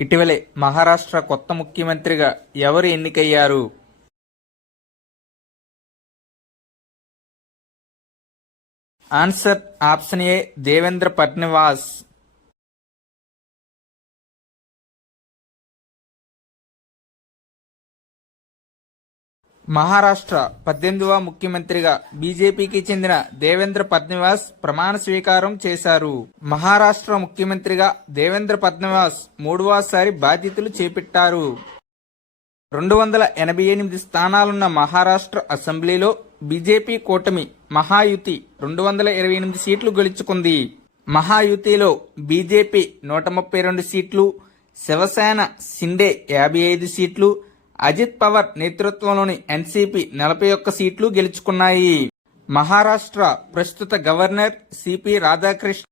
ఇటీవలే మహారాష్ట్ర కొత్త ముఖ్యమంత్రిగా ఎవరు ఎన్నికయ్యారు? Answer option A Devendra Fadnavis. Maharashtra 18వ ముఖ్యమంత్రిగా బీజేపీకి చెందిన దేవేంద్ర ఫడ్నవీస్ ప్రమాణ స్వీకారం చేశారు. మహారాష్ట్ర ముఖ్యమంత్రిగా దేవేంద్ర ఫడ్నవీస్ మూడవసారి బాధ్యతలు చేపట్టారు. 288 స్థానాలున్న మహారాష్ట్ర అసెంబ్లీలో బీజేపీ కూటమి మహాయుతి 228 సీట్లు గెలుచుకుంది. మహాయుతిలో బీజేపీ 132 సీట్లు, శివసేన షిండే 55 సీట్లు, అజిత్ పవార్ నేతృత్వంలోని ఎన్సీపీ 41 సీట్లు గెలుచుకున్నాయి. మహారాష్ట్ర ప్రస్తుత గవర్నర్ సిపి రాధాకృష్ణ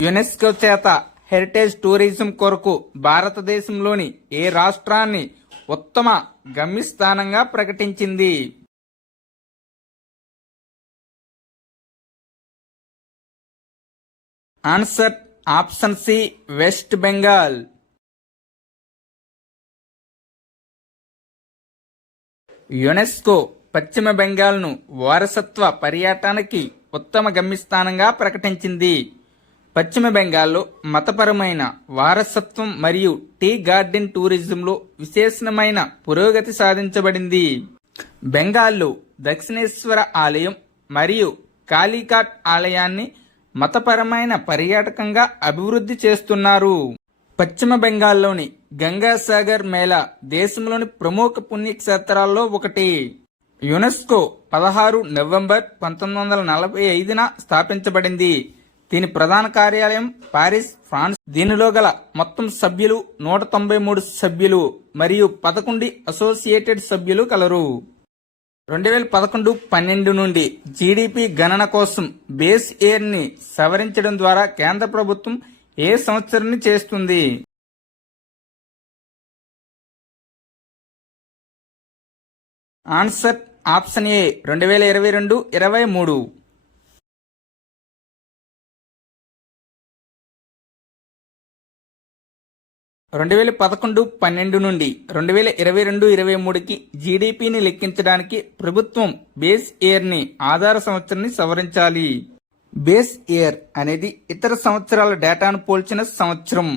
యునెస్కో చేత హెరిటేజ్ టూరిజం కొరకు భారతదేశంలోని ఏ రాష్ట్రాన్ని ఉత్తమ గమ్యస్థానంగా ప్రకటించింది? Answer option C West Bengal. UNESCO పశ్చిమ బెంగాల్ను వారసత్వ పర్యటనకి ఉత్తమ గమ్యస్థానంగా ప్రకటించింది. పశ్చిమ బెంగాల్లో మతపరమైన వారసత్వం మరియు టీ గార్డెన్ టూరిజంలో విశేషమైన పురోగతి సాధించబడింది. బెంగాల్లో దక్షిణేశ్వర ఆలయం మరియు కాళీఘాట్ ఆలయాన్ని మతపరమైన పర్యాటకంగా అభివృద్ధి చేస్తున్నారు. పశ్చిమ బెంగాల్లోని గంగాసాగర్ మేళా దేశంలోని ప్రముఖ పుణ్యక్షేత్రాల్లో ఒకటి. యునెస్కో 16 నవంబర్ 1945న స్థాపించబడింది. దీని ప్రధాన కార్యాలయం పారిస్, ఫ్రాన్స్. దీనిలో గల మొత్తం సభ్యులు 193 సభ్యులు మరియు 11 అసోసియేటెడ్ సభ్యులు కలరు. 2011-12 నుండి జీడీపీ గణన కోసం బేస్ ఇయర్ ని సవరించడం ద్వారా కేంద్ర ప్రభుత్వం ఏ సంవత్సరాన్ని చేస్తుంది? ఆన్సర్ ఆప్షన్ ఏ 2022-23. 2011-12 నుండి 2022-23కి జీడీపీని లెక్కించడానికి ప్రభుత్వం బేస్ ఇయర్ ని ఆధార సంవత్సరాన్ని సవరించాలి. బేస్ ఇయర్ అనేది ఇతర సంవత్సరాల డేటాను పోల్చిన సంవత్సరం.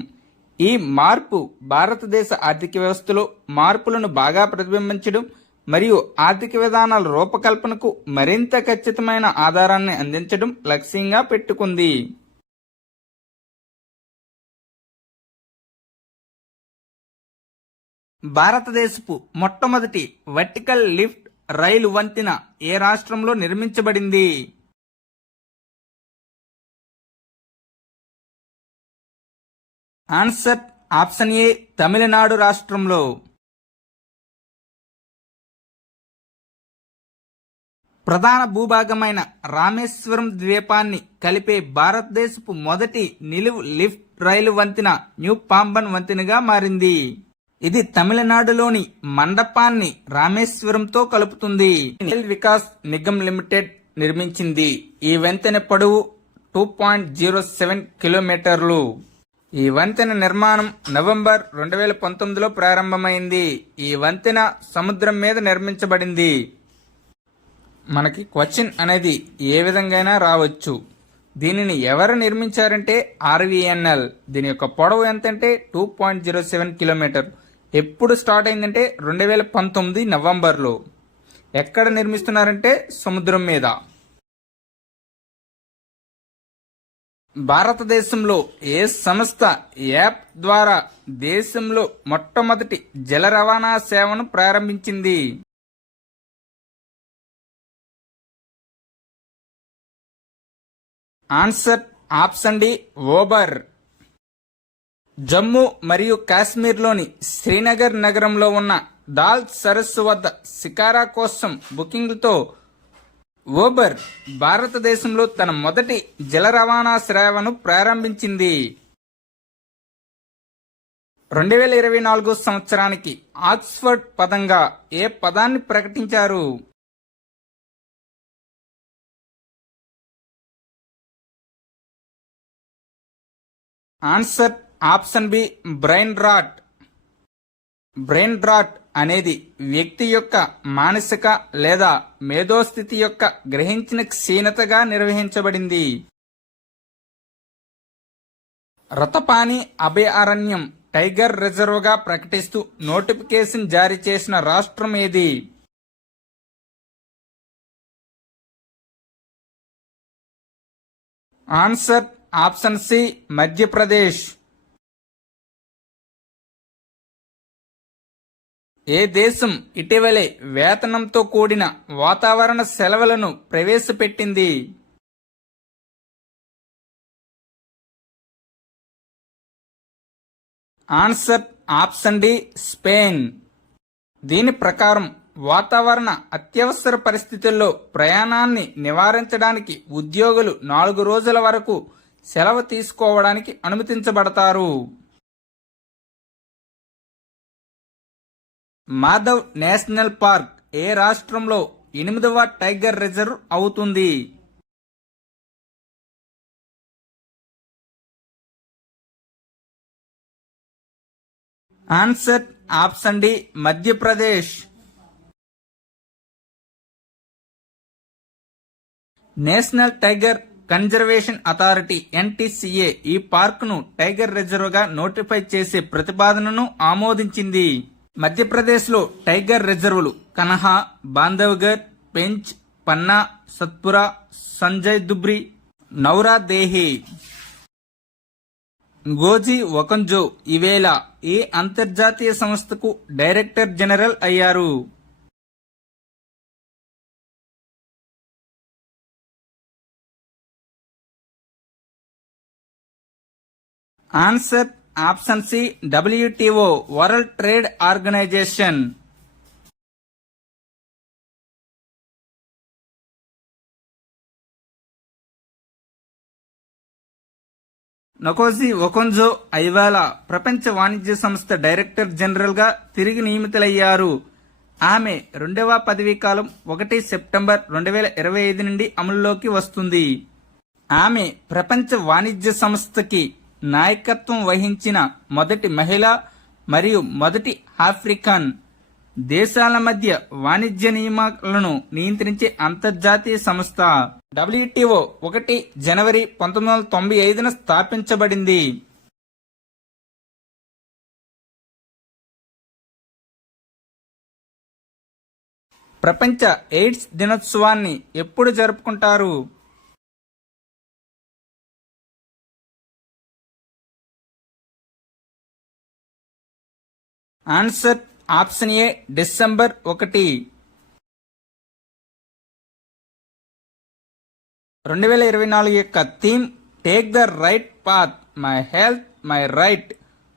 ఈ మార్పు భారతదేశ ఆర్థిక వ్యవస్థలో మార్పులను బాగా ప్రతిబింబించడం మరియు ఆర్థిక విధానాల రూపకల్పనకు మరింత ఖచ్చితమైన ఆధారాన్ని అందించడం లక్ష్యంగా పెట్టుకుంది. భారతదేశపు మొట్టమొదటి వర్టికల్ లిఫ్ట్ రైలు వంతెన ఏ రాష్ట్రంలో నిర్మించబడింది? ఆన్సర్ ఆప్షన్ ఏ తమిళనాడు రాష్ట్రంలో. ప్రధాన భూభాగమైన రామేశ్వరం ద్వీపాన్ని కలిపే భారతదేశపు మొదటి నిలువు లిఫ్ట్ రైలు వంతెన న్యూ పాంబన్ వంతెనగా మారింది. ఇది తమిళనాడులోని మండపాన్ని రామేశ్వరంతో కలుపుతుంది. రైల్ వికాస్ నిగమ్ లిమిటెడ్ నిర్మించింది. ఈ వంతెన పొడవు 2.07 కిలోమీటర్లు. ఈ వంతెన నిర్మాణం నవంబర్ 2019లో ప్రారంభమైంది. ఈ వంతెన సముద్రం మీద నిర్మించబడింది. మనకి క్వశ్చన్ అనేది ఏ విధంగా రావచ్చు. దీనిని ఎవరు నిర్మించారంటే ఆర్వీఎన్ఎల్. దీని యొక్క పొడవు ఎంతంటే 2.07 కిలోమీటర్. ఎప్పుడు స్టార్ట్ అయిందంటే 2019 నవంబర్లో. ఎక్కడ నిర్మిస్తున్నారంటే సముద్రం మీద. భారతదేశంలో ఏ సంస్థ యాప్ ద్వారా దేశంలో మొట్టమొదటి జల రవాణా సేవను ప్రారంభించింది? Answer option D Uber. Jammu మరియు కాశ్మీర్లోని శ్రీనగర్ నగరంలో ఉన్న దాల్ సరస్సు వద్ద షికారా కోసం బుకింగ్లతో ఓబర్ భారతదేశంలో తన మొదటి జల రవాణా సేవను ప్రారంభించింది. 2024 సంవత్సరానికి ఆక్స్ఫర్డ్ పదంగా ఏ పదాన్ని ప్రకటించారు? Answer option B brain rot. Brain rot అనేది వ్యక్తి యొక్క మానసిక లేదా మేధోస్థితి యొక్క గ్రహించిన క్షీణతగా నిర్వహించబడింది. రతపాని అభయారణ్యం టైగర్ రిజర్వ్గా ప్రకటిస్తూ నోటిఫికేషన్ జారీ చేసిన రాష్ట్రం ఏది? Answer option C Madhya Pradesh. ఏ దేశం ఇటీవలే వేతనంతో కూడిన వాతావరణ సెలవులను ప్రవేశపెట్టింది? Answer option D Spain. దీని ప్రకారం వాతావరణ అత్యవసర పరిస్థితుల్లో ప్రయాణాన్ని నివారించడానికి ఉద్యోగులు 4 రోజుల వరకు సెలవు తీసుకోవడానికి అనుమతించబడతారు. మాధవ్ నేషనల్ పార్క్ ఏ రాష్ట్రంలో 8వ టైగర్ రిజర్వ్ అవుతుంది? Answer option D Madhya Pradesh. National tiger conservation authority NTCA ఈ పార్కును టైగర్ రిజర్వ్గా నోటిఫై చేసే ప్రతిపాదనను ఆమోదించింది. మధ్యప్రదేశ్లో టైగర్ రిజర్వులు Kanha, Bandhavgarh, Pench, Panna, Satpura, Sanjay Dubri, Nauradehi. Ngozi Okonjo Iweala ఏ అంతర్జాతీయ సంస్థకు డైరెక్టర్ జనరల్ అయ్యారు? Answer option C WTO world trade organization. Ngozi Okonjo Iweala ప్రపంచ వాణిజ్య సంస్థ డైరెక్టర్ జనరల్ గా తిరిగి నియమితులయ్యారు. ఆమె 2వ పదవీకాలం 1 సెప్టెంబర్ 2025 నుండి అమలులోకి వస్తుంది. ఆమె ప్రపంచ వాణిజ్య సంస్థకి నాయకత్వం వహించిన మొదటి మహిళ మరియు మొదటి ఆఫ్రికన్. దేశాల మధ్య వాణిజ్య నియమాలను నియంత్రించే అంతర్జాతీయ సంస్థ. డబ్ల్యూటీఓ 1 జనవరి 1995 స్థాపించబడింది. ప్రపంచ ఎయిడ్స్ దినోత్సవాన్ని ఎప్పుడు జరుపుకుంటారు? Answer option A December 1. 2024 యొక్క theme take the right path, my health my right.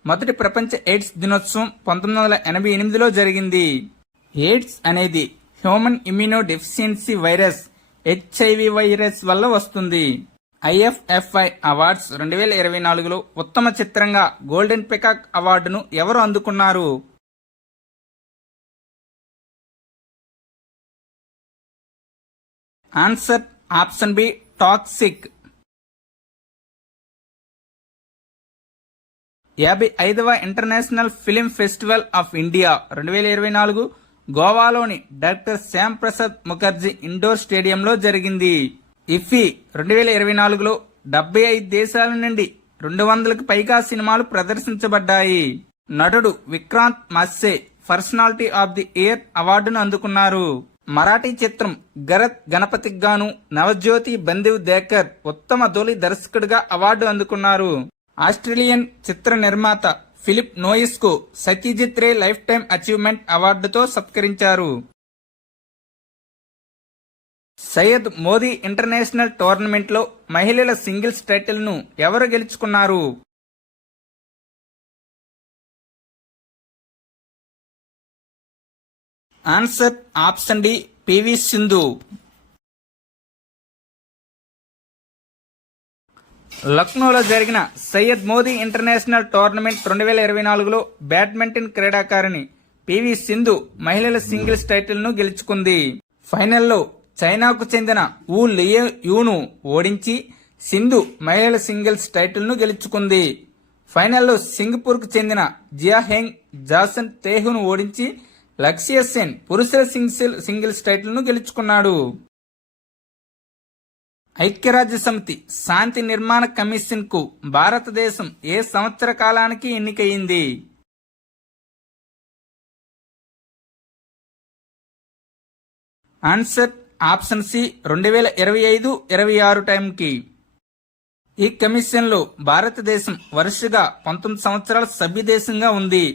మొదటి ప్రపంచ ఎయిడ్స్ దినోత్సవం 1988లో జరిగింది. ఎయిడ్స్ అనేది human immuno deficiency virus HIV virus వల్ల వస్తుంది. ఐఎఫ్ఎఫ్ఐ అవార్డ్స్ 2024లో ఉత్తమ చిత్రంగా గోల్డెన్ పికాక్ అవార్డును ఎవరు అందుకున్నారు? Answer option B Toxic. 55వ international film festival of India 2024 గోవాలోని డాక్టర్ శ్యామ్ ప్రసాద్ ముఖర్జీ ఇండోర్ స్టేడియంలో జరిగింది. ఇఫీ 2024లో 75 దేశాల నుండి 200కి పైగా సినిమాలు ప్రదర్శించబడ్డాయి. నటుడు Vikrant Massey personality of the year అవార్డును అందుకున్నారు. మరాఠీ చిత్రం గరత్ గణపతికి గాను నవజ్యోతి బందివ్ దేకర్ ఉత్తమ తొలి దర్శకుడిగా అవార్డు అందుకున్నారు. ఆస్ట్రేలియన్ చిత్ర నిర్మాత ఫిలిప్ నోయిస్ కు Satyajit Ray life time achievement అవార్డుతో సత్కరించారు. సయ్యద్ మోదీ ఇంటర్నేషనల్ టోర్నమెంట్లో మహిళల సింగిల్స్ టైటిల్ ను ఎవరు గెలుచుకున్నారు? Answer option D PV Sindhu. లక్నోలో జరిగిన సయ్యద్ మోదీ ఇంటర్నేషనల్ టోర్నమెంట్ 2024లో బ్యాడ్మింటన్ క్రీడాకారిణి పివి సింధు మహిళల సింగిల్స్ టైటిల్ ను గెలుచుకుంది. ఫైనల్లో చైనాకు చెందిన వు లియూను ఓడించి సింధు మహిళల సింగిల్స్ టైటిల్ ను గెలుచుకుంది. ఫైనల్లో సింగపూర్కు చెందిన జియాహెంగ్ జాసన్ తేహును ఓడించి లక్ష్య సెన్ పురుషుల సింగిల్స్ టైటిల్ను గెలుచుకున్నాడు. ఐక్యరాజ్య సమితి శాంతి నిర్మాణ కమిషన్ కు భారతదేశం ఏ సంవత్సర కాలానికి ఎన్నికయింది? ఆన్సర్ ఆప్షన్ సి 2025-26 టైంకి. ఈ కమిషన్లో భారతదేశం వరుసగా 19 సంవత్సరాల సభ్యదేశంగా ఉంది.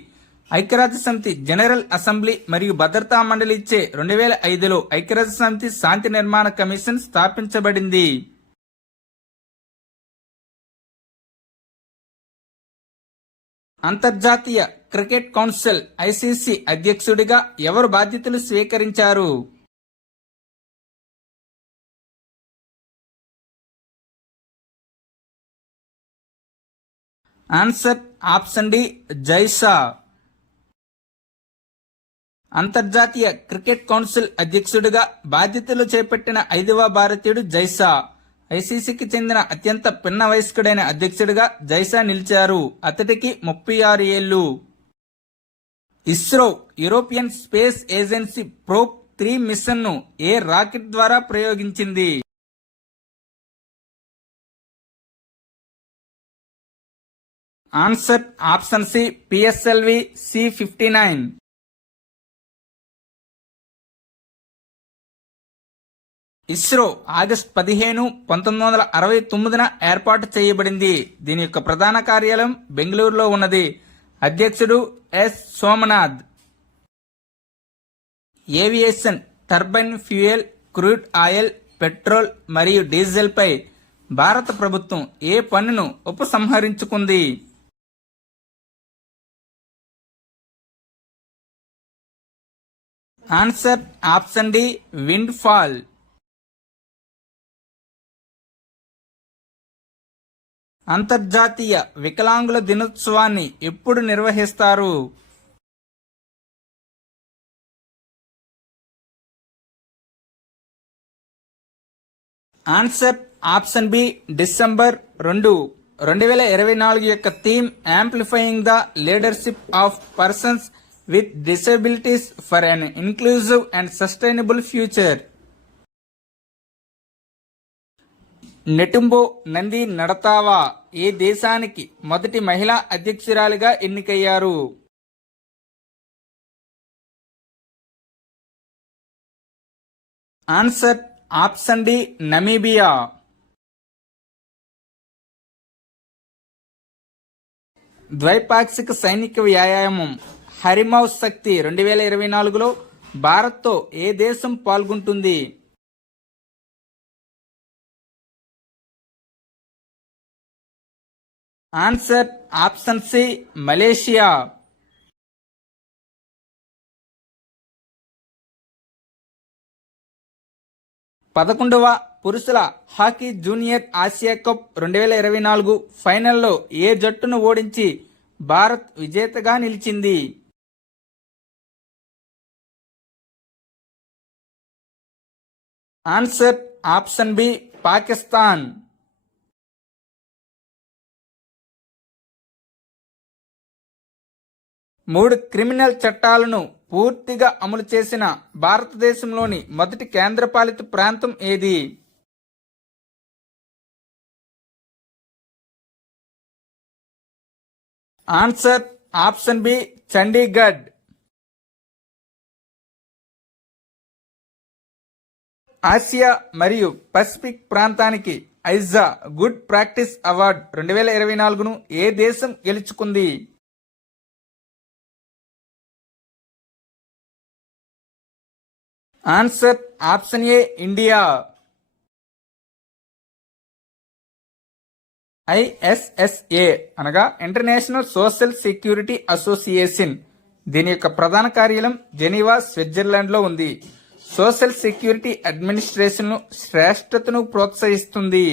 ఐక్యరాజ్య సమితి జనరల్ అసెంబ్లీ మరియు భద్రతా మండలి ఇచ్చే 2005లో ఐక్యరాజ్య సమితి శాంతి నిర్మాణ కమిషన్ స్థాపించబడింది. అంతర్జాతీయ క్రికెట్ కౌన్సిల్ ఐసీసీ అధ్యక్షుడిగా ఎవరు బాధ్యతలు స్వీకరించారు? Answer option D Jay Shah. అంతర్జాతీయ క్రికెట్ కౌన్సిల్ అధ్యక్షుడిగా బాధ్యతలు చేపట్టిన 5వ భారతీయుడు జైషా. ఐసీసీకి చెందిన అత్యంత పిన్న వయస్కుడైన అధ్యక్షుడిగా జైషా నిలిచారు. అతడికి 36 ఏళ్లు. ISRO European space agency probe 3 మిషన్ను ఏ రాకెట్ ద్వారా ప్రయోగించింది? Answer option C PSLV C-59. ISRO August 15, 1969 ఏర్పాటు చేయబడింది. దీని యొక్క ప్రధాన కార్యాలయం బెంగళూరులో ఉన్నది. అధ్యక్షుడు S Somanath. Aviation, turbine fuel, crude oil, petrol మరియు డీజిల్ పై భారత ప్రభుత్వం ఏ పన్నును ఉపసంహరించుకుంది? Answer option D windfall. అంతర్జాతీయ వికలాంగుల దినోత్సవాన్ని ఎప్పుడు నిర్వహిస్తారు? Answer option B December 2. 2024 యొక్క theme amplifying the leadership of persons with disabilities for an inclusive and sustainable future. Netumbo Nandi Ndaitwah ఏ దేశానికి మొదటి మహిళా అధ్యక్షురాలిగా ఎన్నికయ్యారు? Answer option D Namibia. ద్వైపాక్షిక సైనిక వ్యాయామం హరిమౌస్ శక్తి 2024లో భారత్తో ఏ దేశం పాల్గొంటుంది? Answer option C Malaysia. పదకొండవ పురుషుల హాకీ జూనియర్ ఆసియా కప్ 2024 ఫైనల్లో ఏ జట్టును ఓడించి భారత్ విజేతగా నిలిచింది? Answer option B Pakistan. మూడు క్రిమినల్ చట్టాలను పూర్తిగా అమలు చేసిన భారతదేశంలోని మొదటి కేంద్రపాలిత ప్రాంతం ఏది? Answer option B Chandigarh. Asia మరియు పసిఫిక్ ప్రాంతానికి ఐజా గుడ్ ప్రాక్టీస్ అవార్డు 2024ను ఏ దేశం గెలుచుకుంది? Answer option A India. ISSA అనగా ఇంటర్నేషనల్ సోషల్ సెక్యూరిటీ అసోసియేషన్. దీని యొక్క ప్రధాన కార్యాలయం జెనీవా, స్విట్జర్లాండ్లో ఉంది. సోషల్ సెక్యూరిటీ అడ్మినిస్ట్రేషన్ శ్రేష్టతను ప్రోత్సహిస్తుంది.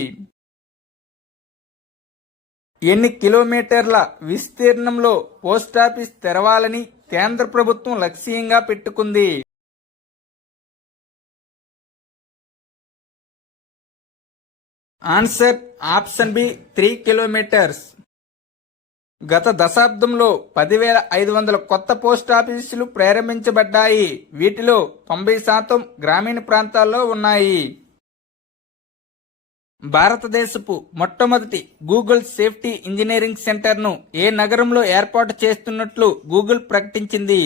ఎన్ని కిలోమీటర్ల విస్తీర్ణంలో పోస్టాఫీస్ తెరవాలని కేంద్ర ప్రభుత్వం లక్ష్యంగా పెట్టుకుంది? Answer option B 3 kilometres. గత దశాబ్దంలో 10,500 కొత్త పోస్టాఫీసులు ప్రారంభించబడ్డాయి. వీటిలో 90% గ్రామీణ ప్రాంతాల్లో ఉన్నాయి. భారతదేశపు మొట్టమొదటి గూగుల్ సేఫ్టీ ఇంజనీరింగ్ సెంటర్ను ఏ నగరంలో ఏర్పాటు చేస్తున్నట్లు గూగుల్ ప్రకటించింది?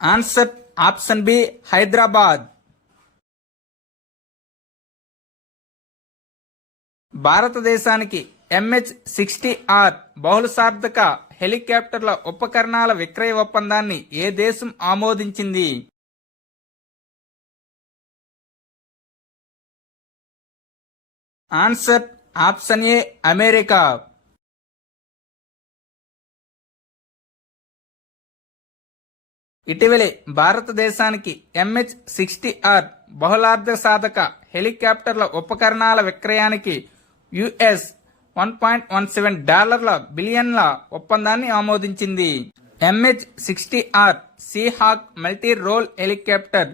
Answer option B, Hyderabad. భారతదేశానికి MH-60R బహుళసార్థక హెలికాప్టర్ల ఉపకరణాల విక్రయ ఒప్పందాన్ని ఏ దేశం ఆమోదించింది? ఆన్సర్ ఆప్షన్ ఏ, అమెరికా. ఇటీవలే భారతదేశానికి MH-60R బహుళార్థ సాధక హెలికాప్టర్ల ఉపకరణాల విక్రయానికి $1.17 బిలియన్ల ఒప్పందాన్ని ఆమోదించింది. MH-60R Seahawk multi role helicopter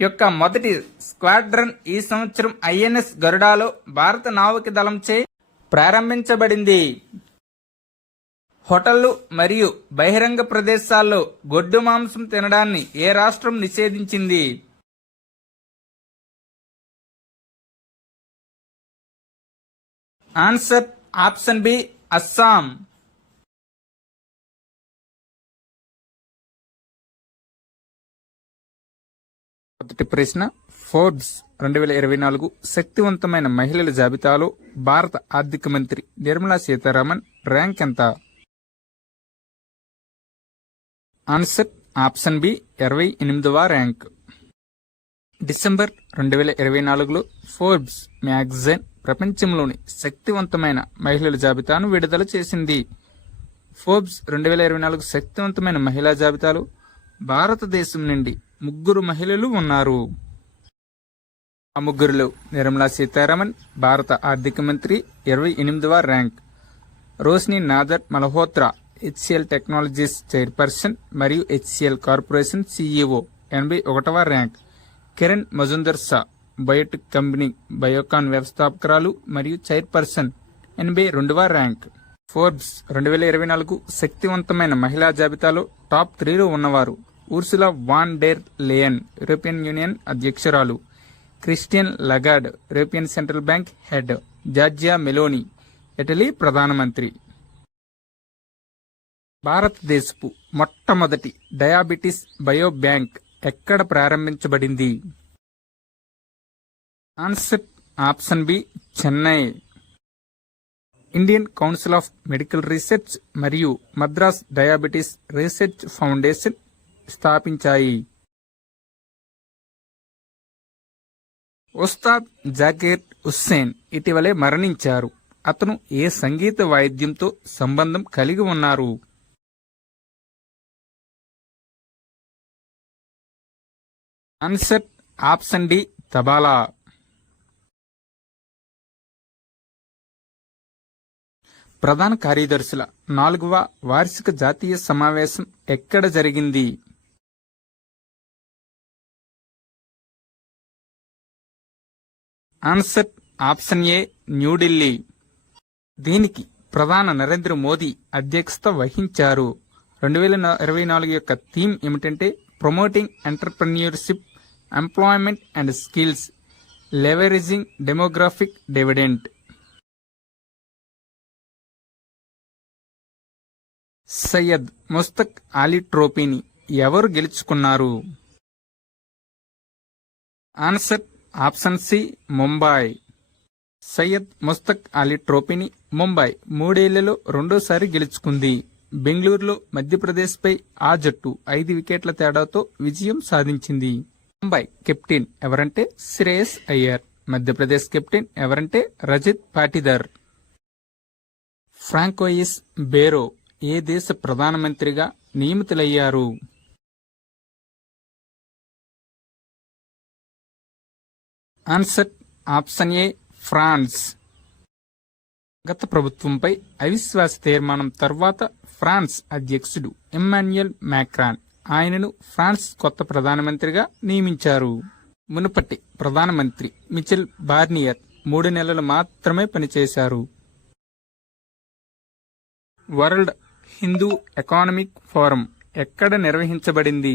యొక్క మొదటి స్క్వాడ్రన్ ఈ సంవత్సరం INS గరుడాలో భారత నావిక దళంచే ప్రారంభించబడింది. హోటళ్లు మరియు బహిరంగ ప్రదేశాల్లో గొడ్డు మాంసం తినడాన్ని ఏ రాష్ట్రం నిషేధించింది? Answer option B, Assam. మొదటి ప్రశ్న, ఫోర్బ్స్ 2024 శక్తివంతమైన మహిళల జాబితాలో భారత ఆర్థిక మంత్రి నిర్మలా సీతారామన్ ర్యాంక్ ఎంత? ఆన్సర్ ఆప్షన్ బి, 28వ ర్యాంక్. డిసెంబర్ 2024లో ఫోర్బ్స్ మ్యాగజైన్ ప్రపంచంలోని శక్తివంతమైన మహిళల జాబితాను విడుదల చేసింది. ఫోర్బ్స్ 2024 శక్తివంతమైన మహిళా జాబితాలో భారతదేశం నుండి 3 మహిళలు ఉన్నారు. ఆ ముగ్గురులో నిర్మలా సీతారామన్ భారత ఆర్థిక మంత్రి 28వ rank, Roshni Nadar Malhotra HCL technologies chairperson మరియు HCL కార్పొరేషన్ CEO 81వ rank, Kiran Mazumdar Shaw biotech company Biocon వ్యవస్థాపకురాలు మరియు చైర్పర్సన్ 82వ ర్యాంక్. ఫోర్బ్స్ 2024 శక్తివంతమైన మహిళా జాబితాలో టాప్ 3లో ఉన్నవారు: Ursula von der Leyen European union అధ్యక్షురాలు, Christine Lagarde European central bank head, Giorgia Meloni Italy ప్రధానమంత్రి. భారతదేశపు మొట్టమొదటి డయాబెటిస్ బయో బ్యాంక్ ఎక్కడ ప్రారంభించబడింది? Answer option B, Chennai. Indian council of medical research మరియు మద్రాస్ డయాబెటిస్ రీసెర్చ్ ఫౌండేషన్ స్థాపించాయి. ఉస్తాద్ జాకీర్ హుస్సేన్ ఇటీవలే మరణించారు. అతను ఏ సంగీత వాయిద్యంతో సంబంధం కలిగి ఉన్నారు? Answer option D, tabla. ప్రధాన కార్యదర్శుల 4వ వార్షిక జాతీయ సమావేశం ఎక్కడ జరిగింది? ఆన్సర్ ఆప్షన్ ఏ, న్యూఢిల్లీ. దీనికి ప్రధాని నరేంద్ర మోదీ అధ్యక్షత వహించారు. 2024 యొక్క థీమ్ ఏమిటంటే promoting entrepreneurship, employment and skills, leveraging demographic dividend. Syed Mushtaq Ali ట్రోఫీని ఎవరు గెలుచుకున్నారు? Answer option C, Mumbai. Syed Mushtaq Ali ట్రోఫీని ముంబై 3 ఏళ్లలో రెండోసారి గెలుచుకుంది. బెంగళూరులో మధ్యప్రదేశ్పై ఆ జట్టు 5 వికెట్ల తేడాతో విజయం సాధించింది. ముంబై కెప్టెన్ ఎవరంటే శ్రేయస్ అయ్యర్. మధ్యప్రదేశ్ కెప్టెన్ ఎవరంటే రజత్ పాటిదర్. ఫ్రాంకోయిస్ బేరో ఏ దేశ ప్రధానమంత్రిగా నియమితులయ్యారు? Answer option A, France. గత ప్రభుత్వంపై అవిశ్వాస తీర్మానం తర్వాత ఫ్రాన్స్ అధ్యక్షుడు ఇమ్మాన్యుయల్ మాక్రాన్ ఆయనను ఫ్రాన్స్ కొత్త ప్రధానమంత్రిగా నియమించారు. మునుపటి ప్రధానమంత్రి మిచెల్ బార్నియర్ 3 నెలలు మాత్రమే పనిచేశారు. వరల్డ్ హిందూ ఎకనామిక్ ఫోరం ఎక్కడ నిర్వహించబడింది?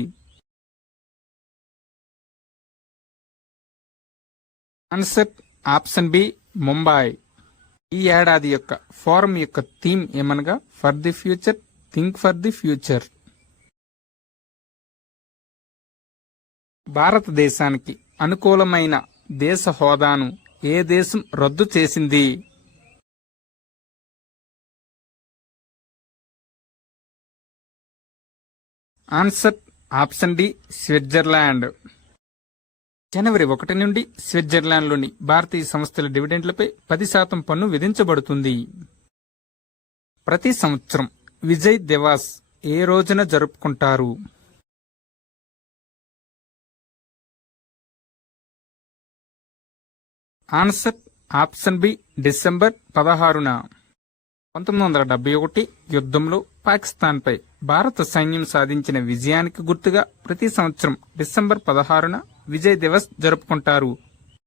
Answer option B, Mumbai. ఈ ఏడాది యొక్క ఫోరం యొక్క థీమ్ ఏమనగా for the future, think for the future. భారతదేశానికి అనుకూలమైన దేశ హోదాను ఏ దేశం రద్దు చేసింది? Answer option D, Switzerland. జనవరి 1 నుండి స్విట్జర్లాండ్లోని భారతీయ సంస్థల డివిడెండ్లపై 10% పన్ను విధించబడుతుంది. ప్రతి సంవత్సరం విజయ్ దివాస్ ఏ రోజున జరుపుకుంటారు? ఆన్సర్ ఆప్షన్ బి, డిసెంబర్ 16న. 1971 యుద్ధంలో పాకిస్తాన్పై భారత సైన్యం సాధించిన విజయానికి గుర్తుగా ప్రతి సంవత్సరం డిసెంబర్ 16న విజయ్ దివస్ జరుపుకుంటారు.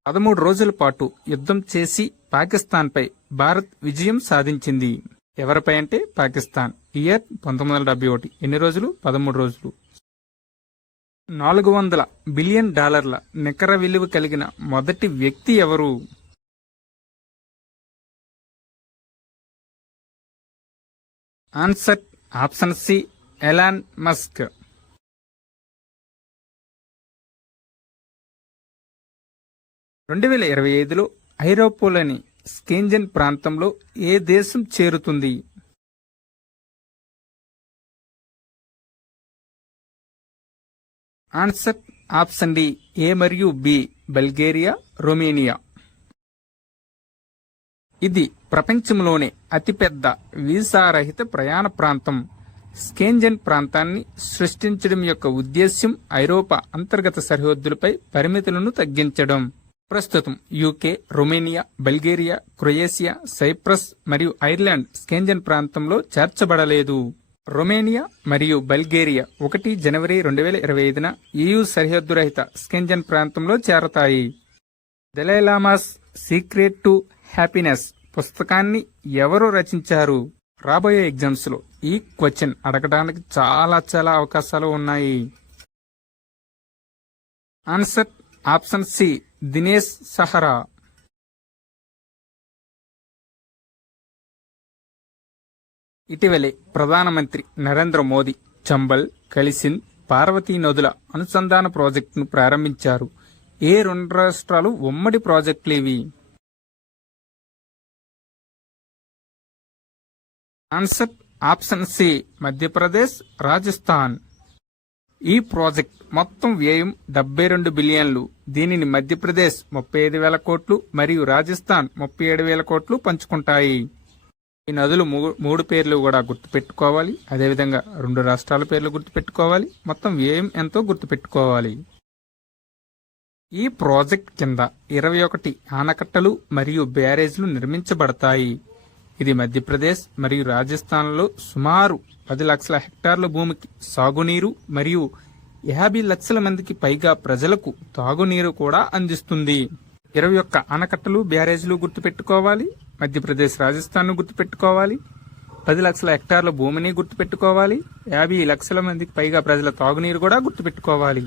13 రోజుల పాటు యుద్ధం చేసి పాకిస్తాన్పై భారత్ విజయం సాధించింది. ఎవరిపై అంటే పాకిస్తాన్. ఇయర్ 1971. ఎన్ని రోజులు? 13 రోజులు. $400 బిలియన్ నికర విలువ కలిగిన మొదటి వ్యక్తి ఎవరు? Answer option C, Elon Musk. 2025లో ఐరోపాలోని స్కెంజన్ ప్రాంతంలో ఏ దేశం చేరుతుంది? ఆన్సర్ ఆప్షన్ డి, ఏ మరియు బి, బల్గేరియా, రొమేనియా. ఇది ప్రపంచంలోనే అతిపెద్ద వీసారహిత ప్రయాణ ప్రాంతం. స్కెంజన్ ప్రాంతాన్ని సృష్టించడం యొక్క ఉద్దేశ్యం ఐరోపా అంతర్గత సరిహద్దులపై పరిమితులను తగ్గించడం. ప్రస్తుతం UK, Romania, Bulgaria, Croatia, Cyprus మరియు ఐర్లాండ్ స్కెంజన్ ప్రాంతంలో చేర్చబడలేదు. రొమేనియా మరియు బల్గేరియా 1 జనవరి 2025న EU సరిహద్దు రహిత స్కెంజన్ ప్రాంతంలో చేరతాయి. దలైలామాస్ సీక్రెట్ టు హ్యాపీనెస్ పుస్తకాన్ని ఎవరు రచించారు? రాబోయే ఎగ్జామ్స్ లో ఈ క్వశ్చన్ అడగడానికి చాలా అవకాశాలు ఉన్నాయి. Answer option C, Dinesh Sahara. ఇటీవలే ప్రధానమంత్రి నరేంద్ర మోదీ చంబల్, కలిసిన్, పార్వతీ నదుల అనుసంధాన ప్రాజెక్టును ప్రారంభించారు. ఏ 2 రాష్ట్రాలు ఉమ్మడి ప్రాజెక్టులేవి? Answer option C, Madhya Pradesh, Rajasthan. ఈ ప్రాజెక్ట్ మొత్తం వ్యయం 72 బిలియన్లు. దీనిని మధ్యప్రదేశ్ 35,000 కోట్లు మరియు రాజస్థాన్ 37,000 కోట్లు పంచుకుంటాయి. ఈ నదులు 3 పేర్లు కూడా గుర్తుపెట్టుకోవాలి. అదేవిధంగా 2 రాష్ట్రాల పేర్లు గుర్తుపెట్టుకోవాలి. మొత్తం వ్యయం ఎంతో గుర్తుపెట్టుకోవాలి. ఈ ప్రాజెక్ట్ కింద 21 ఆనకట్టలు మరియు బ్యారేజ్లు నిర్మించబడతాయి. ఇది మధ్యప్రదేశ్ మరియు రాజస్థాన్లో సుమారు 10 లక్షల హెక్టార్ల భూమికి సాగునీరు మరియు 50 లక్షల మందికి పైగా ప్రజలకు తాగునీరు కూడా అందిస్తుంది. 21 ఆనకట్టలు, బ్యారేజ్లు గుర్తుపెట్టుకోవాలి. మధ్యప్రదేశ్, రాజస్థాన్ గుర్తుపెట్టుకోవాలి. 10 లక్షల హెక్టార్ల భూమిని గుర్తుపెట్టుకోవాలి. 50 లక్షల మందికి పైగా ప్రజల తాగునీరు కూడా గుర్తుపెట్టుకోవాలి.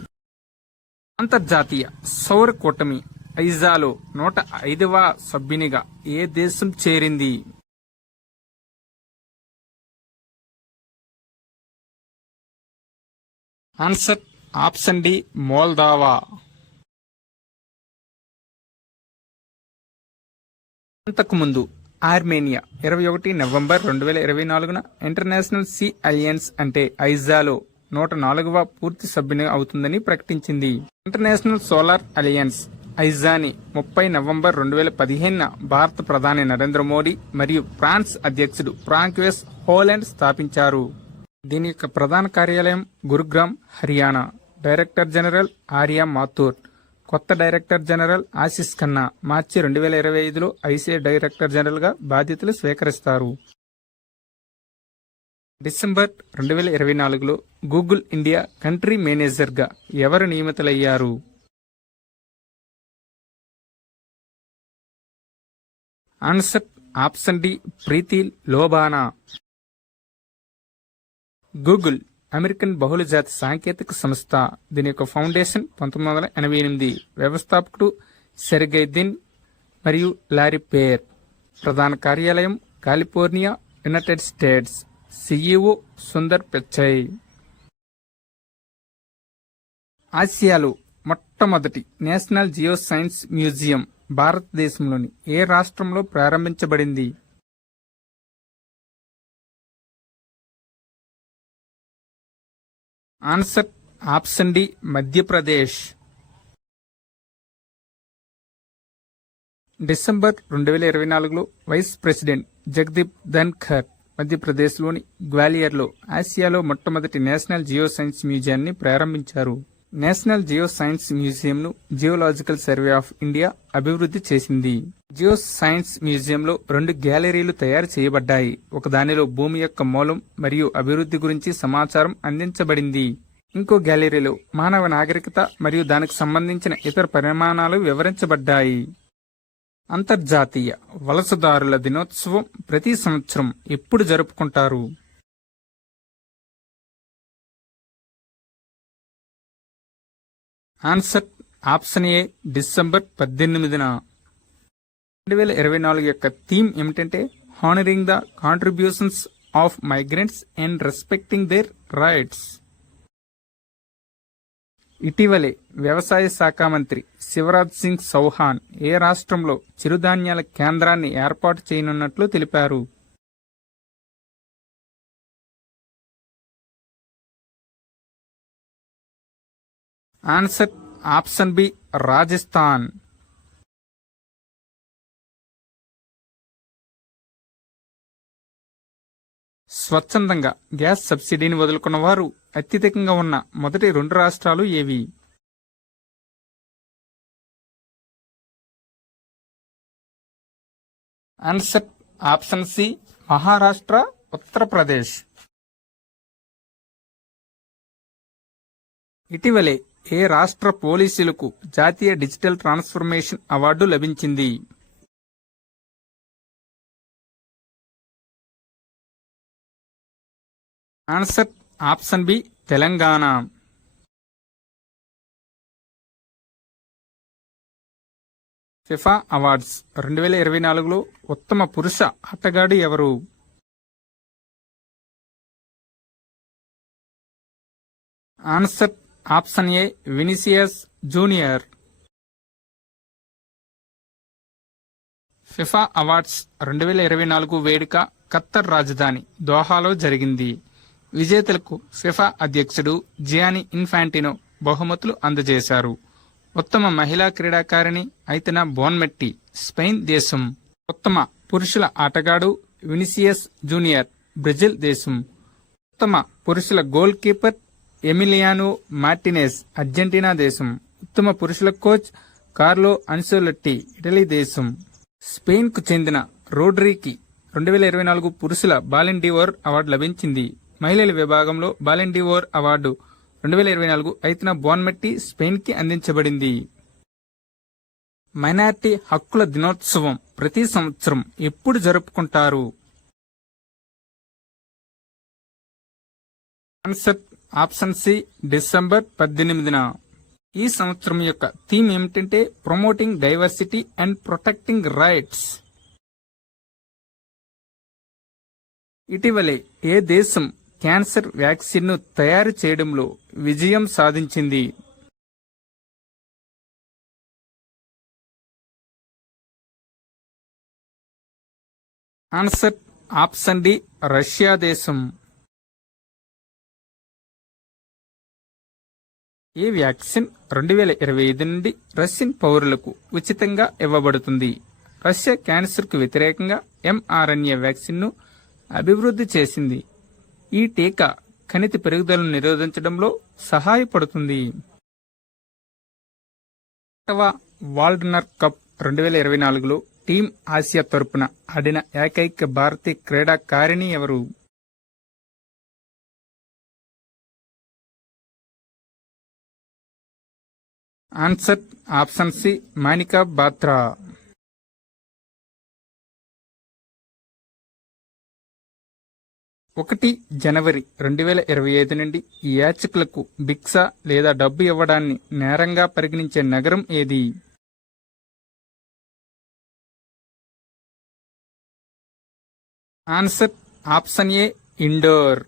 అంతర్జాతీయ సౌర కూటమి ఐజాలో 105వ సభ్యునిగా ఏ దేశం చేరింది? Answer option D, Moldova. అంతకుముందు ఆర్మేనియా 21 నవంబర్ 2024న ఇంటర్నేషనల్ సీ అలయన్స్ అంటే ఐజాలో 104వ పూర్తి సభ్యుని అవుతుందని ప్రకటించింది. ఇంటర్నేషనల్ సోలార్ అలయన్స్ ఐజాని 30 నవంబర్ 2015న భారత ప్రధాని నరేంద్ర మోడీ మరియు ఫ్రాన్స్ అధ్యక్షుడు ఫ్రాంక్వెస్ హోలాండ్ స్థాపించారు. దీని యొక్క ప్రధాన కార్యాలయం గురుగ్రామ్, హర్యానా. Director general Arya Mathur. కొత్త డైరెక్టర్ జనరల్ ఆశిష్ ఖన్నా మార్చి 2025లో ఐసీఐ డైరెక్టర్ జనరల్ గా బాధ్యతలు స్వీకరిస్తారు. డిసెంబర్ 2024లో గూగుల్ ఇండియా కంట్రీ మేనేజర్ గా ఎవరు నియమితులయ్యారు? Answer option D Preeti Lobana. Google American బహుళజాతి సాంకేతిక సంస్థ. దీని యొక్క ఫౌండేషన్ 1988. వ్యవస్థాపకుడు సెర్గై దిన్ మరియు లారీ పేర్. ప్రధాన కార్యాలయం California, United states. CEO Sundar Pichai. ఆసియాలో మొట్టమొదటి నేషనల్ జియో సైన్స్ మ్యూజియం భారతదేశంలోని ఏ రాష్ట్రంలో ప్రారంభించబడింది? Answer option D Madhya Pradesh. December 2024లో వైస్ ప్రెసిడెంట్ జగదీప్ ధన్ఖర్ మధ్యప్రదేశ్లోని గ్వాలియర్లో ఆసియాలో మొట్టమొదటి నేషనల్ జియో సైన్స్ మ్యూజియాన్ని ప్రారంభించారు. నేషనల్ జియో సైన్స్ మ్యూజియంను జియోలాజికల్ సర్వే ఆఫ్ ఇండియా అభివృద్ధి చేసింది. జియో సైన్స్ మ్యూజియంలో 2 గ్యాలరీలు తయారు చేయబడ్డాయి. ఒకదానిలో భూమి యొక్క మూలం మరియు అభివృద్ధి గురించి సమాచారం అందించబడింది. ఇంకో గ్యాలరీలో మానవ నాగరికత మరియు దానికి సంబంధించిన ఇతర పరిమాణాలు వివరించబడ్డాయి. అంతర్జాతీయ వలసదారుల దినోత్సవం ప్రతి సంవత్సరం ఎప్పుడు జరుపుకుంటారు? ఆన్సర్ ఆప్షన్ ఏ డిసెంబర్ 18న. 2024 యొక్క థీమ్ ఏమిటంటే honouring the contributions of migrants and respecting their rights. ఇటీవలే వ్యవసాయ శాఖ మంత్రి శివరాజ్ సింగ్ చౌహాన్ ఏ రాష్ట్రంలో చిరుధాన్యాల కేంద్రాన్ని ఏర్పాటు చేయనున్నట్లు తెలిపారు? Answer option B Rajasthan. స్వచ్ఛందంగా గ్యాస్ సబ్సిడీని వదులుకున్న వారు అత్యధికంగా ఉన్న మొదటి 2 రాష్ట్రాలు ఏవి? Answer option C Maharashtra, Uttar Pradesh. ఇటీవలే ఏ రాష్ట్ర పోలీసులకు జాతీయ డిజిటల్ ట్రాన్స్ఫర్మేషన్ అవార్డు లభించింది? Answer option B Telangana. FIFA awards 2024లో ఉత్తమ పురుష ఆటగాడు ఎవరు? Answer option A Vinicius junior. FIFA awards 2024 వేడుక ఖత్తర్ రాజధాని దోహాలో జరిగింది. విజేతలకు ఫిఫా అధ్యక్షుడు జియానీ ఇన్ఫాంటినో బహుమతులు అందజేశారు. ఉత్తమ మహిళా క్రీడాకారిణి ఐతెనా బోన్మెట్టి, స్పెయిన్ దేశం. ఉత్తమ పురుషుల ఆటగాడు వినిసియస్ జూనియర్, బ్రెజిల్ దేశం. ఉత్తమ పురుషుల goal keeper Emiliano Martinez, Argentina దేశం. ఉత్తమ పురుషుల కోచ్ కార్లో అన్సెలోట్టి, ఇటలీ దేశం. స్పెయిన్ కు చెందిన రోడ్రీకి 2024 పురుషుల బాలెన్ డిఓర్ అవార్డు లభించింది. మహిళల విభాగంలో బాలెన్ డిఓర్ అవార్డు 2024 ఐతెనా బోన్మెట్టి, స్పెయిన్ కి అందించబడింది. మైనారిటీ హక్కుల దినోత్సవం ప్రతి సంవత్సరం ఎప్పుడు జరుపుకుంటారు? ఆన్సర్ ఆప్షన్ సి డిసెంబర్ 18న. ఈ సంవత్సరం యొక్క థీమ్ ఏమిటంటే promoting diversity and protecting rights. ఇటీవలే ఏ దేశం క్యాన్సర్ వ్యాక్సిన్ను తయారు చేయడంలో విజయం సాధించింది? ఆన్సర్ ఆప్షన్ డి రష్యా దేశం. ఈ వ్యాక్సిన్ 2025 నుండి రష్యన్ పౌరులకు ఉచితంగా ఇవ్వబడుతుంది. రష్యా క్యాన్సర్కు వ్యతిరేకంగా ఎంఆర్ఎన్ఏ వ్యాక్సిన్ను అభివృద్ధి చేసింది. ఈ టీకా కణితి పెరుగుదలను నిరోధించడంలో సహాయపడుతుంది. వాల్డనర్ కప్ 2024లో టీం ఆసియా తరపున ఆడిన ఏకైక భారతీయ క్రీడాకారిణి ఎవరు? Answer option C Manika Batra. 1 జనవరి 2025 నుండి ఈ యాచకులకు భిక్ష లేదా డబ్బు ఇవ్వడాన్ని నేరంగా పరిగణించే నగరం ఏది? Answer option A Indore.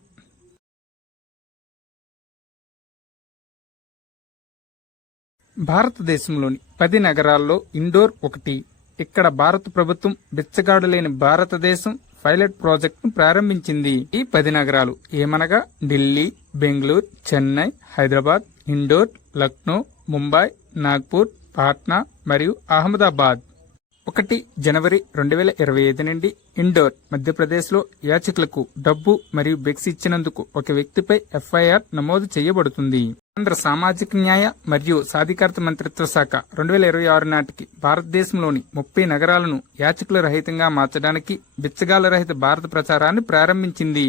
భారతదేశంలోని 10 నగరాల్లో ఇండోర్ ఒకటి. ఇక్కడ భారత ప్రభుత్వం బిచ్చగాడు లేని భారతదేశం పైలట్ ప్రాజెక్టును ప్రారంభించింది. ఈ 10 నగరాలు ఏమనగా ఢిల్లీ, బెంగళూరు, చెన్నై, హైదరాబాద్, ఇండోర్, లక్నో, ముంబై, నాగ్పూర్, పాట్నా మరియు అహ్మదాబాద్. 1 జనవరి 2025 నుండి ఇండోర్, మధ్యప్రదేశ్లో యాచకులకు డబ్బు మరియు భిక్ష ఇచ్చినందుకు ఒక వ్యక్తిపై ఎఫ్ఐఆర్ నమోదు చేయబడుతుంది. కేంద్ర సామాజిక న్యాయ మరియు సాధికారత మంత్రిత్వ శాఖ 2026 నాటికి భారతదేశంలోని 30 నగరాలను యాచకుల రహితంగా మార్చడానికి బిచ్చగాళ్ల రహిత భారత ప్రచారాన్ని ప్రారంభించింది.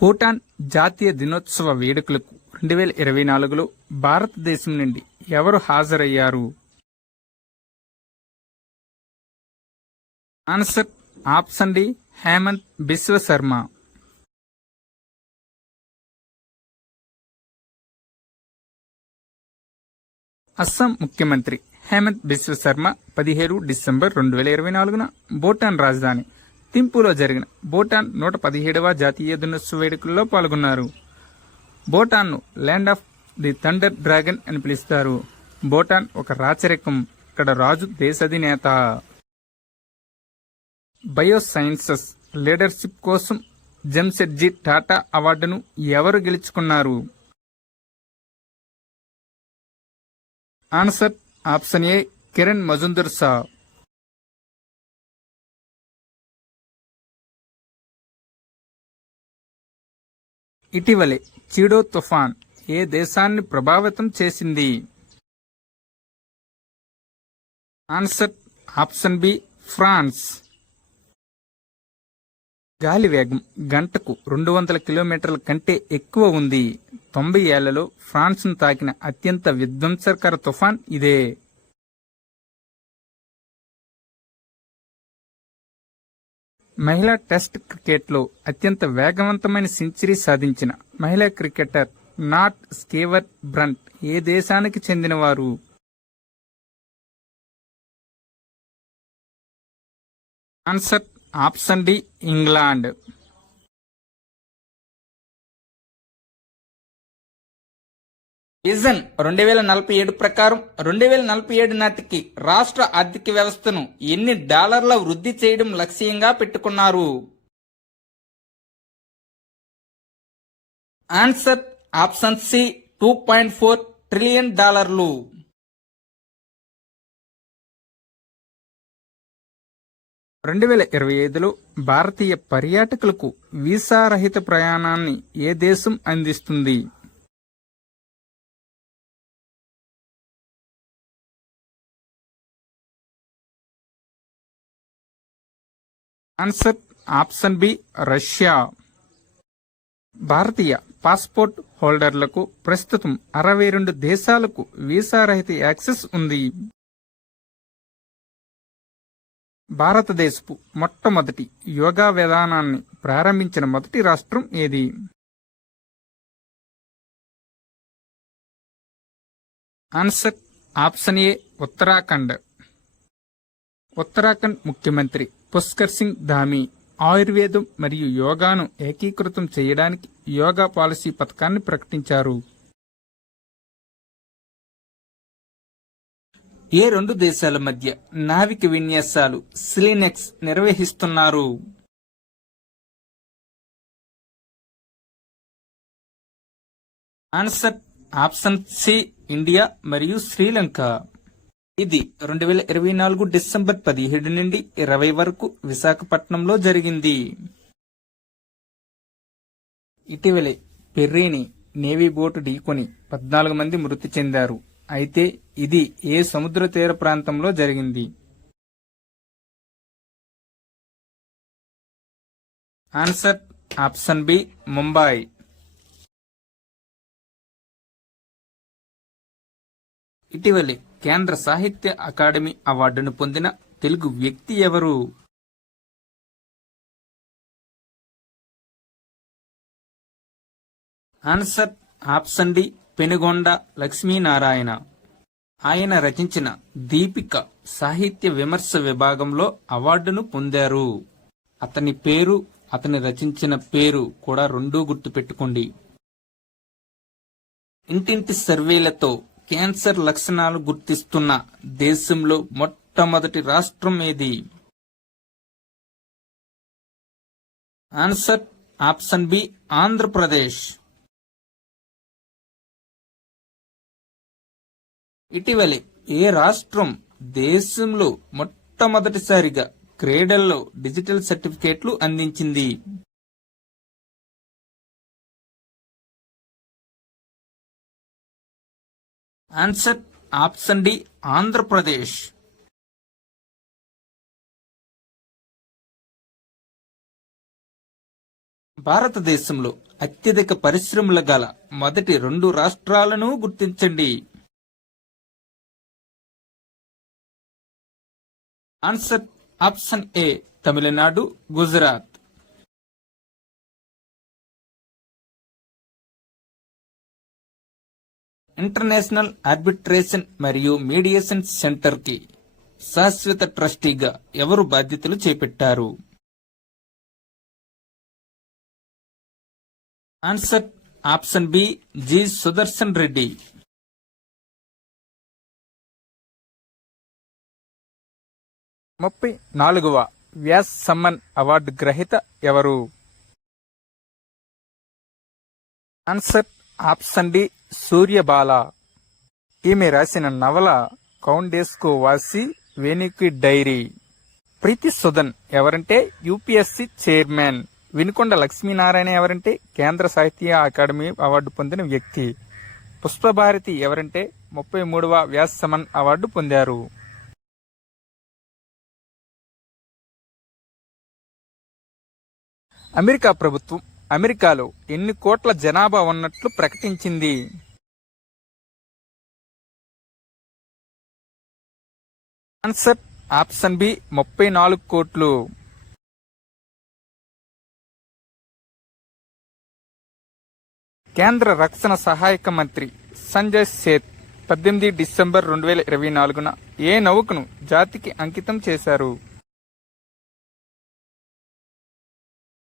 భూటాన్ జాతీయ దినోత్సవ వేడుకలకు 2024లో భారతదేశం నుండి ఎవరు హాజరయ్యారు? Answer option D Himanta Biswa Sarma. Assam ముఖ్యమంత్రి హేమంత్ బిశ్వ శర్మ 17 డిసెంబర్ 2024న భూటాన్ రాజధాని థింపులో జరిగిన భూటాన్ 117వ జాతీయ దినోత్సవ వేడుకల్లో పాల్గొన్నారు. భూటాన్ను land of the thunder dragon అని పిలుస్తారు. భూటాన్ ఒక రాచరికం. ఇక్కడ రాజు దేశాధినేత. బయోసైన్సెస్ లీడర్షిప్ కోసం జంషెడ్జీ టాటా అవార్డును ఎవరు గెలుచుకున్నారు? Answer option A Kiran Mazumdar Shaw. ఇటీవలే చిడో తుఫాన్ ఏ దేశాన్ని ప్రభావితం చేసింది? Answer option B France. గాలి వేగం గంటకు 200 కిలోమీటర్ల కంటే ఎక్కువ ఉంది. 90 ఏళ్లలో ఫ్రాన్స్ను తాకిన అత్యంత విధ్వంసకర తుఫాన్ ఇదే. మహిళా టెస్ట్ క్రికెట్లో అత్యంత వేగవంతమైన సెంచరీ సాధించిన మహిళా క్రికెటర్ నాట్ స్కేవర్ బ్రంట్ ఏ దేశానికి చెందినవారు? Answer option D England. Vision 2047 ప్రకారం 2047 నాటికి రాష్ట్ర ఆర్థిక వ్యవస్థను ఎన్ని డాలర్ల వృద్ధి చేయడం లక్ష్యంగా పెట్టుకున్నారు? ఆన్సర్ ఆప్షన్ సి 2.4 ట్రిలియన్ డాలర్లు. 2025లో భారతీయ పర్యాటకులకు వీసా రహిత ప్రయాణాన్ని ఏ దేశం అందిస్తుంది? Answer option B Russia. భారతీయ పాస్పోర్ట్ హోల్డర్లకు ప్రస్తుతం 62 దేశాలకు వీసా రహిత యాక్సెస్ ఉంది. భారతదేశపు మొట్టమొదటి యోగా విధానాన్ని ప్రారంభించిన మొదటి రాష్ట్రం ఏది? ఆన్సర్ ఆప్షన్ ఏ ఉత్తరాఖండ్. ఉత్తరాఖండ్ ముఖ్యమంత్రి పుష్కర్ సింగ్ ధామీ ఆయుర్వేదం మరియు యోగాను ఏకీకృతం చేయడానికి యోగా పాలసీ పథకాన్ని ప్రకటించారు. ఏ 2 దేశాల మధ్య నావిక విన్యాసాలు సిలినెక్స్ నిర్వహిస్తున్నారు? ఆన్సర్ ఆప్షన్ సి ఇండియా మరియు శ్రీలంక. ఇది 2024 డిసెంబర్ 17 నుండి 20 వరకు విశాఖపట్నంలో జరిగింది. ఇటీవలే పెర్రీని నేవీ బోటు ఢీకొని 14 మంది మృతి చెందారు. అయితే ఇది ఏ సముద్ర తీర ప్రాంతంలో జరిగింది? Answer option B Mumbai. ఇటీవలే కేంద్ర సాహిత్య అకాడమీ అవార్డును పొందిన తెలుగు వ్యక్తి ఎవరు? Answer option D Penugonda Lakshminarayana. ఆయన రచించిన దీపిక సాహిత్య విమర్శ విభాగంలో అవార్డును పొందారు. అతని పేరు, అతని రచించిన పేరు కూడా రెండూ గుర్తుపెట్టుకోండి. ఇంటింటి సర్వేలతో క్యాన్సర్ లక్షణాలు గుర్తిస్తున్న దేశంలో మొట్టమొదటి రాష్ట్రం ఏది? Answer option B Andhra Pradesh. ఇటీవలే ఏ రాష్ట్రం దేశంలో మొట్టమొదటిసారిగా క్రీడల్లో డిజిటల్ సర్టిఫికేట్లు అందించింది? Answer option D Andhra Pradesh. భారతదేశంలో అత్యధిక పరిశ్రమలు గల మొదటి 2 రాష్ట్రాలను గుర్తించండి. Answer option A Tamil Nadu, Gujarat. International arbitration మరియు మీడియేషన్ సెంటర్ కి శాశ్వత ట్రస్టీగా ఎవరు బాధ్యతలు చేపట్టారు? Answer option B G Sudarshan Reddy. 34వ వ్యాస్ సమ్మన్ అవార్డు గ్రహీత ఎవరు? Answer option D Suryabala. ఈమె రాసిన నవల కౌండేస్కో వాసి వేణుకి డైరీ. ప్రీతి సుదన్ ఎవరంటే యూపీఎస్సీ చైర్మన్. వినుకొండ లక్ష్మీనారాయణ ఎవరంటే కేంద్ర సాహిత్య అకాడమీ అవార్డు పొందిన వ్యక్తి. పుష్పభారతి ఎవరంటే 33వ వ్యాస్ సమ్మన్ అవార్డు పొందారు. అమెరికా ప్రభుత్వం అమెరికాలో ఎన్ని కోట్ల జనాభా ఉన్నట్లు ప్రకటించింది? ఆన్సర్ ఆప్షన్ బి 34 కోట్లు. కేంద్ర రక్షణ సహాయక మంత్రి సంజయ్ సేత్ 18 డిసెంబర్ 2024న ఏ నౌకను జాతికి అంకితం చేశారు?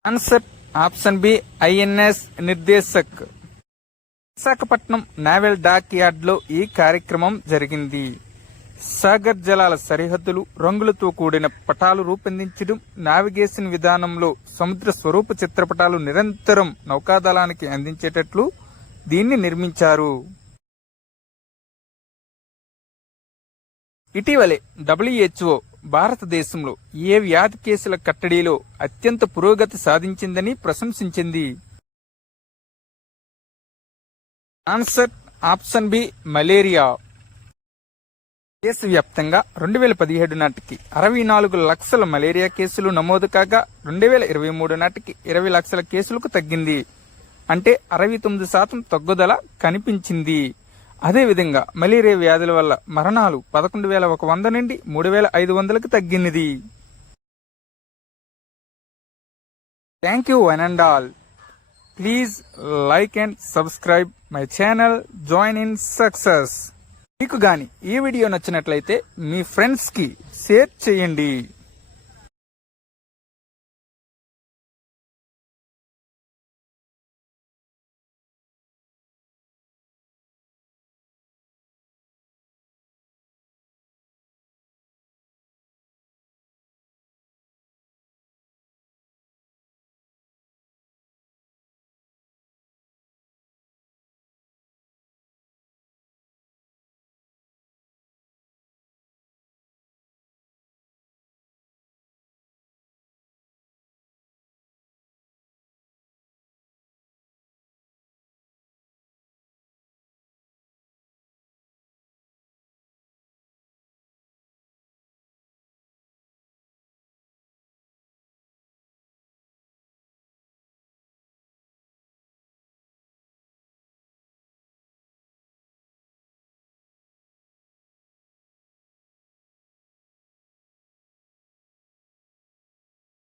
Answer option B INS Nirdeshak. Visakhapatnam naval dockyard లో ఈ కార్యక్రమం జరిగింది. సాగర్ జలాల సరిహద్దులు రంగులతో కూడిన పటాలు రూపొందించడం, నావిగేషన్ విధానంలో సముద్ర స్వరూప చిత్రపటాలు నిరంతరం నౌకాదళానికి అందించేటట్లు దీన్ని నిర్మించారు. ఇటీవలే WHO భారతదేశంలో ఏ వ్యాధి కేసుల కట్టడిలో అత్యంత పురోగతి సాధించిందని ప్రశంసించింది? Answer option B malaria. దేశవ్యాప్తంగా 2017 నాటికి 64 లక్షల మలేరియా కేసులు నమోదు కాగా 2023 నాటికి 20 లక్షల కేసులకు తగ్గింది. అంటే 69% తగ్గుదల కనిపించింది. అదేవిధంగా మలేరియా వ్యాధుల వల్ల మరణాలు 11,100 నుండి 3,500కు తగ్గినది. Thank you one and all. Please like and subscribe my channel join in success. మీకు గాని ఈ వీడియో నచ్చినట్లయితే మీ ఫ్రెండ్స్ కి షేర్ చేయండి.